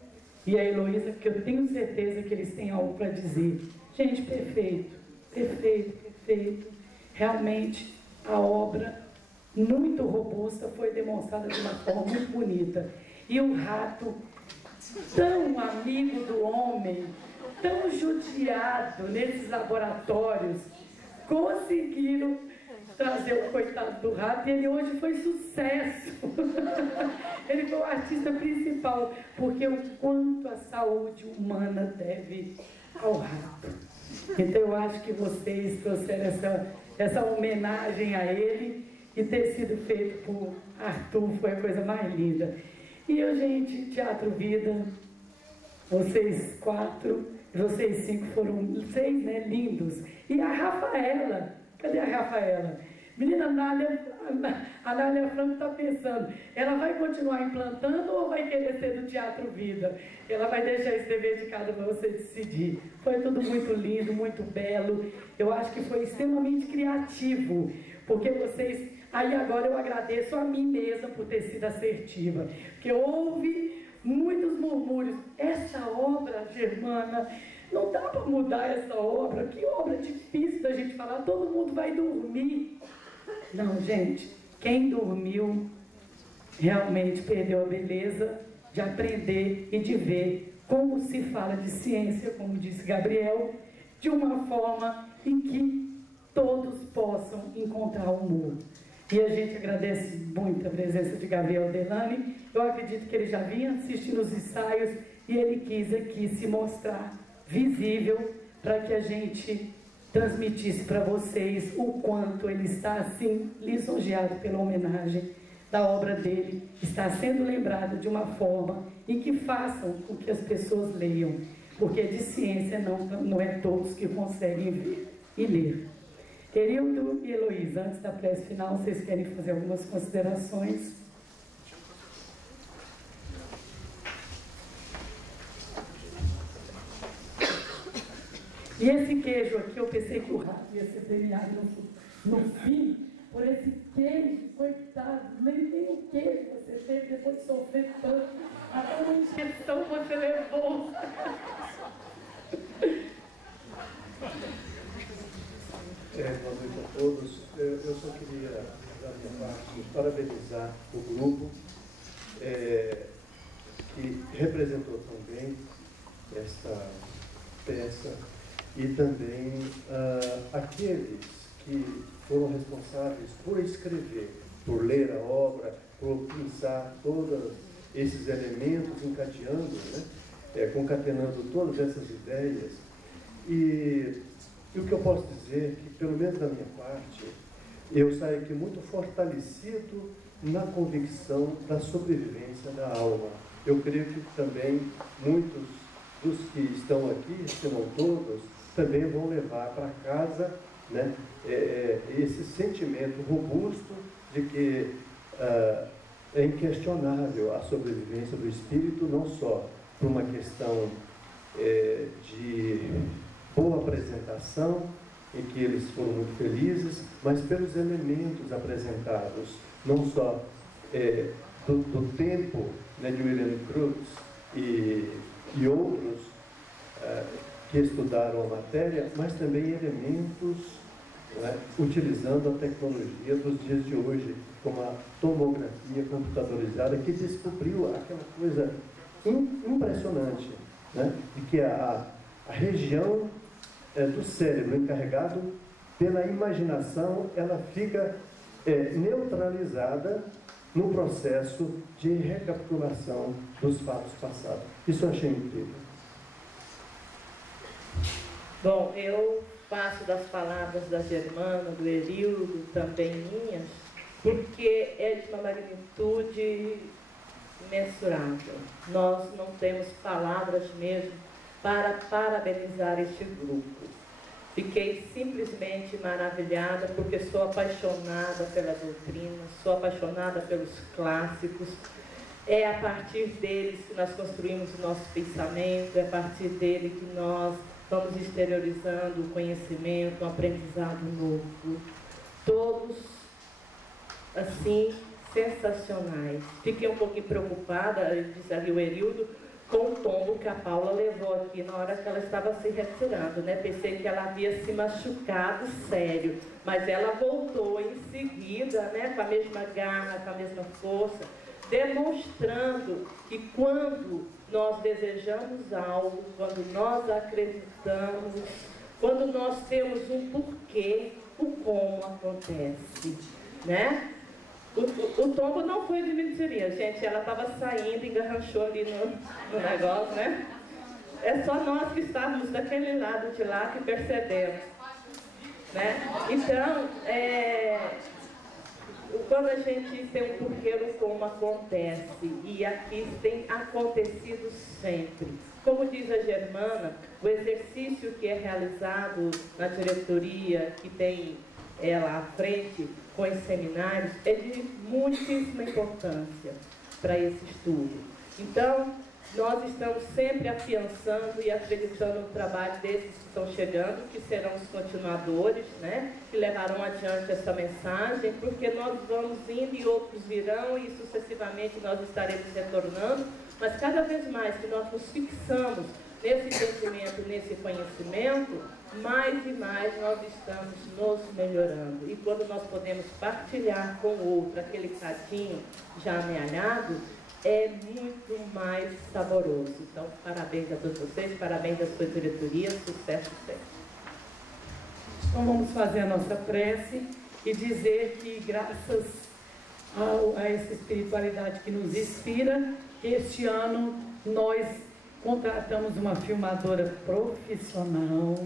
e a Heloísa, porque eu tenho certeza que eles têm algo para dizer. Gente, perfeito, perfeito, perfeito. Realmente a obra muito robusta foi demonstrada de uma forma muito bonita. E o rato, tão amigo do homem, tão judiado nesses laboratórios, conseguiram trazer o coitado do rato e ele hoje foi sucesso. Ele foi o artista principal, porque o quanto a saúde humana deve ao rato. Então eu acho que vocês trouxeram essa homenagem a ele, e ter sido feito por Arthur foi a coisa mais linda. E eu, gente, Teatro Vida, vocês 4, vocês 5 foram 6, né, lindos. E a Rafaela, cadê a Rafaela? Menina, a Nália Franco está pensando, ela vai continuar implantando ou vai querer ser do Teatro Vida? Ela vai deixar esse dever de casa para você decidir. Foi tudo muito lindo, muito belo. Eu acho que foi extremamente criativo, porque vocês... Aí agora eu agradeço a mim mesma por ter sido assertiva, porque houve muitos murmúrios. Essa obra, Germana, não dá para mudar essa obra, que obra difícil da gente falar, todo mundo vai dormir. Não, gente, quem dormiu realmente perdeu a beleza de aprender e de ver como se fala de ciência, como disse Gabriel, de uma forma em que todos possam encontrar humor. E a gente agradece muito a presença de Gabriel Delany. Eu acredito que ele já vinha assistindo os ensaios e ele quis aqui se mostrar visível para que a gente transmitisse para vocês o quanto ele está, assim, lisonjeado pela homenagem da obra dele, está sendo lembrado de uma forma em que façam com que as pessoas leiam, porque de ciência não é todos que conseguem ver e ler. Erildo e Heloísa, antes da prece final, vocês querem fazer algumas considerações? E esse queijo aqui, eu pensei que o rato ia ser premiado no fim, por esse queijo, coitado, nem o queijo você teve depois de sofrer tanto, até uma injeção você levou. Boa noite a todos. Eu só queria, da minha parte, parabenizar o grupo que representou tão bem esta peça e também aqueles que foram responsáveis por escrever, por ler a obra, por pensar todos esses elementos, encadeando, né? Concatenando todas essas ideias. E o que eu posso dizer é que, pelo menos da minha parte, eu saio aqui muito fortalecido na convicção da sobrevivência da alma. Eu creio que também muitos dos que estão aqui, se não todos, também vão levar para casa, né, esse sentimento robusto de que é inquestionável a sobrevivência do espírito, não só por uma questão de boa apresentação, em que eles foram muito felizes, mas pelos elementos apresentados, não só do tempo, né, de William Crookes e outros que estudaram a matéria, mas também elementos, né, utilizando a tecnologia dos dias de hoje, como a tomografia computadorizada, que descobriu aquela coisa impressionante, né, de que a região do cérebro encarregado pela imaginação, ela fica neutralizada no processo de recapitulação dos fatos passados. Isso eu achei incrível. Bom, eu passo das palavras da Germana, do Erildo, também minhas, porque é de uma magnitude imensurável. Nós não temos palavras mesmo para parabenizar este grupo. Fiquei simplesmente maravilhada, porque sou apaixonada pela doutrina, sou apaixonada pelos clássicos. É a partir deles que nós construímos o nosso pensamento, é a partir dele que nós vamos exteriorizando o conhecimento, um aprendizado novo. Todos, assim, sensacionais. Fiquei um pouquinho preocupada, disse ali o Erildo, com o tombo que a Paula levou aqui na hora que ela estava se retirando, né? Pensei que ela havia se machucado sério, mas ela voltou em seguida, né? Com a mesma garra, com a mesma força, demonstrando que quando nós desejamos algo, quando nós acreditamos, quando nós temos um porquê, o como acontece, né? O tombo não foi de mentirinha, gente, ela estava saindo, engarranchou ali no negócio, né? É só nós que estávamos daquele lado de lá que percebemos, né? Então, quando a gente tem um porquê, o como acontece, e aqui tem acontecido sempre. Como diz a Germana, o exercício que é realizado na diretoria, que tem ela à frente, com os seminários, é de muitíssima importância para esse estudo. Então, nós estamos sempre afiançando e acreditando no trabalho desses que estão chegando, que serão os continuadores, né, que levarão adiante essa mensagem, porque nós vamos indo e outros virão e sucessivamente nós estaremos retornando, mas cada vez mais que nós nos fixamos nesse entendimento, nesse conhecimento, mais e mais nós estamos nos melhorando. E quando nós podemos partilhar com o outro aquele cadinho já amealhado, é muito mais saboroso. Então, parabéns a todos vocês, parabéns à sua diretoria, sucesso sempre. Então vamos fazer a nossa prece e dizer que graças a essa espiritualidade que nos inspira, este ano nós contratamos uma filmadora profissional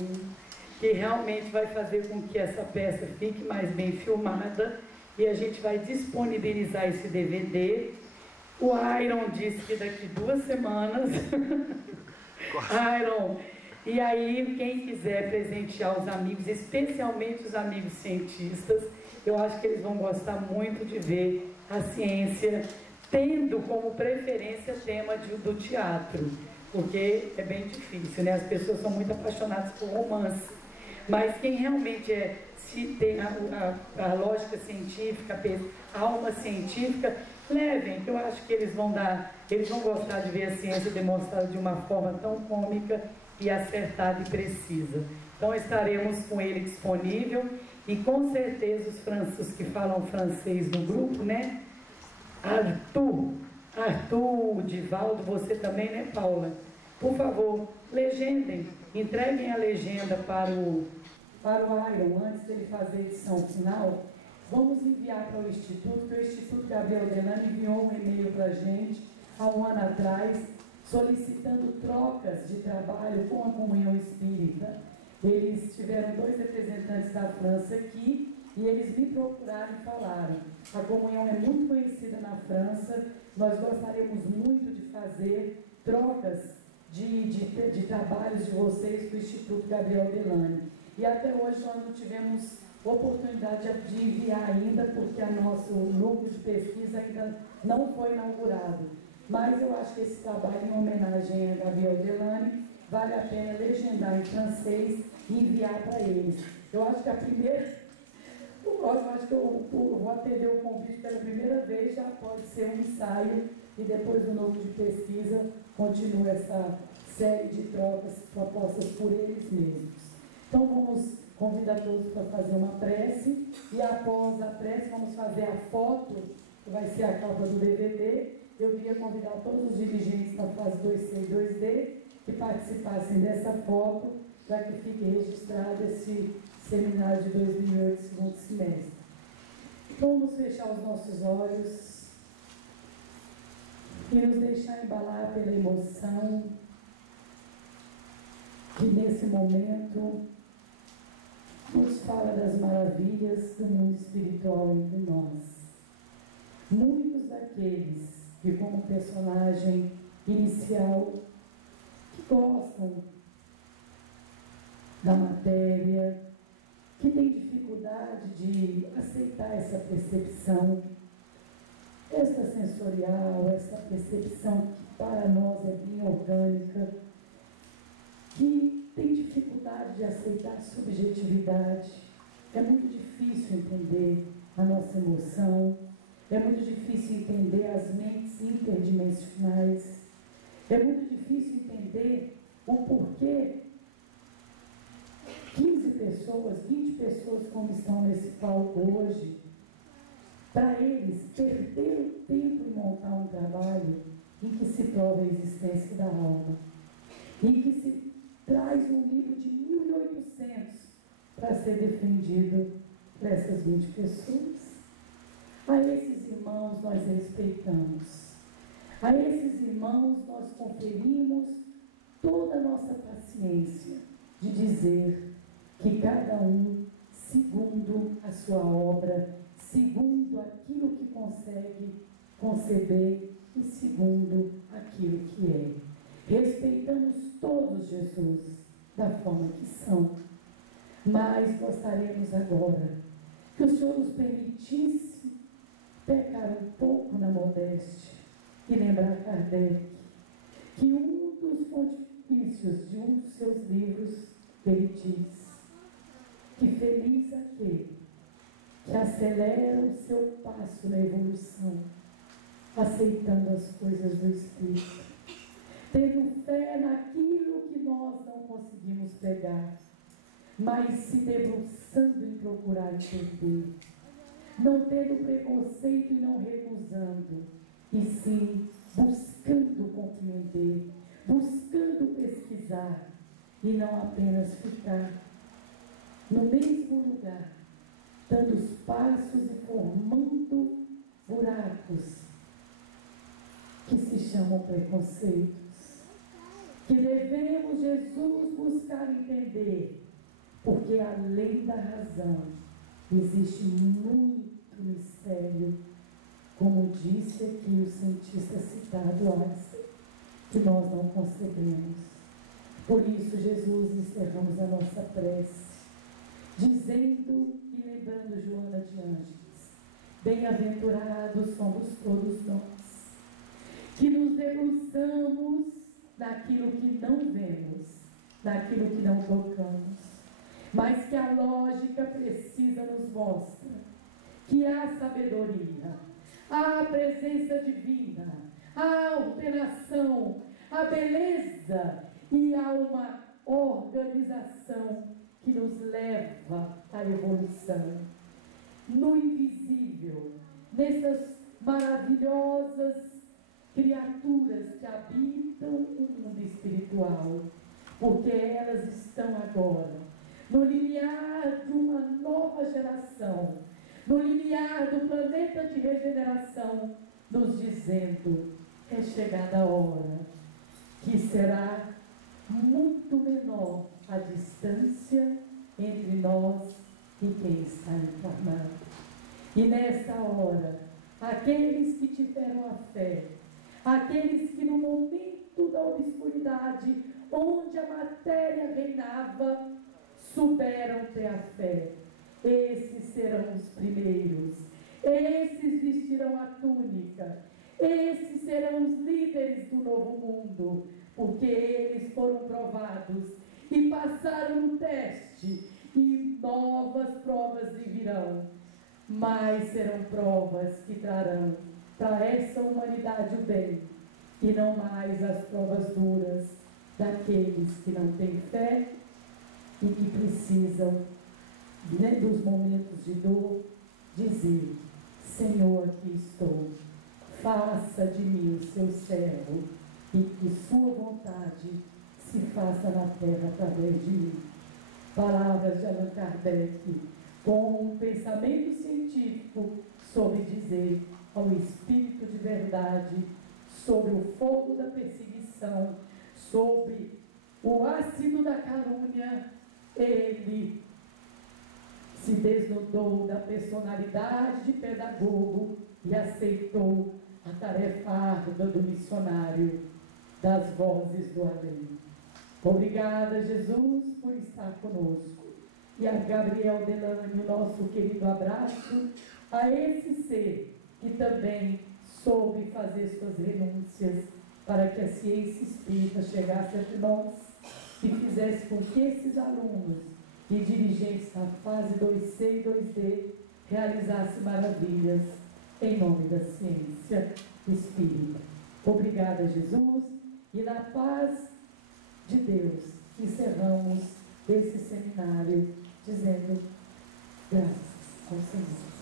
que realmente vai fazer com que essa peça fique mais bem filmada e a gente vai disponibilizar esse DVD. O Iron disse que daqui 2 semanas, Iron, E aí, quem quiser presentear os amigos, especialmente os amigos cientistas, eu acho que eles vão gostar muito de ver a ciência tendo como preferência tema do teatro, porque é bem difícil, né? As pessoas são muito apaixonadas por romance, mas quem realmente se tem a lógica científica, a alma científica, levem, que eu acho que eles vão gostar de ver a ciência demonstrada de uma forma tão cômica e acertada e precisa. Então estaremos com ele disponível e com certeza os que falam francês no grupo, né? Arthur, Divaldo, você também, né, Paula? Por favor, legendem, entreguem a legenda para o Iron antes dele fazer a edição final. Vamos enviar para o Instituto, porque o Instituto Gabriel Delano enviou um e-mail para a gente há um ano atrás, solicitando trocas de trabalho com a Comunhão Espírita. Eles tiveram 2 representantes da França aqui e eles me procuraram e falaram: a Comunhão é muito conhecida na França, nós gostaríamos muito de fazer trocas de trabalhos de vocês para o Instituto Gabriel Delano. E até hoje nós não tivemos oportunidade de enviar ainda, porque o nosso núcleo de pesquisa ainda não foi inaugurado. Mas eu acho que esse trabalho, em homenagem a Gabriel Delano, vale a pena legendar em francês e enviar para eles. Eu acho que eu acho que eu vou atender o convite pela primeira vez, já pode ser um ensaio, e depois o núcleo de pesquisa continua essa série de trocas propostas por eles mesmos. Então vamos convidar todos para fazer uma prece, e após a prece vamos fazer a foto, que vai ser a capa do DVD. Eu queria convidar todos os dirigentes da fase 2C e 2D que participassem dessa foto, para que fique registrado esse seminário de 2008, segundo semestre. Então, vamos fechar os nossos olhos e nos deixar embalar pela emoção que nesse momento nos fala das maravilhas do mundo espiritual entre nós. Muitos daqueles que, como personagem inicial, que gostam da matéria, que tem dificuldade de aceitar essa percepção extrasensorial, essa percepção que para nós é bem orgânica, que tem dificuldade de aceitar a subjetividade. É muito difícil entender a nossa emoção, é muito difícil entender as mentes interdimensionais, é muito difícil entender o porquê 15 pessoas, 20 pessoas como estão nesse palco hoje, para eles perder o tempo em montar um trabalho em que se prova a existência da alma, em que se traz um livro de 1800 para ser defendido por essas 20 pessoas. A esses irmãos nós respeitamos, a esses irmãos nós conferimos toda a nossa paciência de dizer que cada um, segundo a sua obra, segundo aquilo que consegue conceber e segundo aquilo que é. Respeitamos todos Jesus da forma que são, mas gostaríamos agora que o Senhor nos permitisse pecar um pouco na modéstia e lembrar Kardec que um dos pontifícios de um dos seus livros, ele diz que feliz aquele que acelera o seu passo na evolução, aceitando as coisas do Espírito, tendo fé naquilo que nós não conseguimos pegar, mas se debruçando em procurar entender, não tendo preconceito e não recusando, e sim buscando compreender, buscando pesquisar, e não apenas ficar no mesmo lugar, dando os passos e formando buracos que se chamam preconceitos, que devemos, Jesus, buscar entender, porque além da razão existe muito mistério, como disse aqui o cientista citado Einstein, que nós não concebemos. Por isso, Jesus, encerramos a nossa prece, dizendo e lembrando Joana de Ângeles: bem-aventurados somos todos nós, que nos debruçamos naquilo que não vemos, naquilo que não tocamos, mas que a lógica precisa nos mostra que há sabedoria, há presença divina, há ordenação, há beleza e há uma organização que nos leva à evolução. No invisível, nessas maravilhosas criaturas que habitam o mundo espiritual, porque elas estão agora no limiar de uma nova geração, no limiar do planeta de regeneração, nos dizendo: é chegada a hora, que será muito menor a distância entre nós e quem está encarnado. E nesta hora, aqueles que tiveram a fé, aqueles que no momento da obscuridade, onde a matéria reinava, souberam ter a fé, esses serão os primeiros, esses vestirão a túnica, esses serão os líderes do novo mundo, porque eles foram provados e passaram no teste, e novas provas lhe virão, mas serão provas que trarão para essa humanidade o bem, e não mais as provas duras daqueles que não têm fé e que precisam, dos momentos de dor, dizer: Senhor, aqui estou, faça de mim o seu servo, e que sua vontade se faça na terra através de mim. Palavras de Allan Kardec, com um pensamento científico sobre dizer ao Espírito de verdade, sobre o fogo da perseguição, sobre o ácido da calúnia. Ele se desnudou da personalidade de pedagogo e aceitou a tarefa árdua do missionário das vozes do além. Obrigada, Jesus, por estar conosco. E a Gabriel Delane, o nosso querido abraço a esse ser que também soube fazer suas renúncias para que a ciência espírita chegasse entre nós e fizesse com que esses alunos e dirigentes da fase 2C e 2D realizassem maravilhas em nome da ciência espírita. Obrigada, Jesus, e na paz de Deus encerramos esse seminário dizendo graças ao Senhor.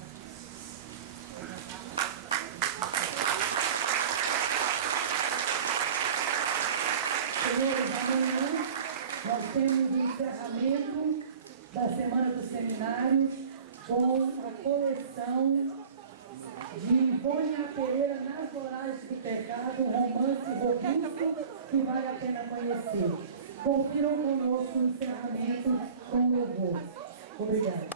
Senhores, amanhã nós temos o encerramento da Semana dos Seminários com a coleção de Ivone Pereira, Nas Voragens do Pecado, um romance robusto que vale a pena conhecer. Confiram conosco o encerramento com louvor. Obrigada.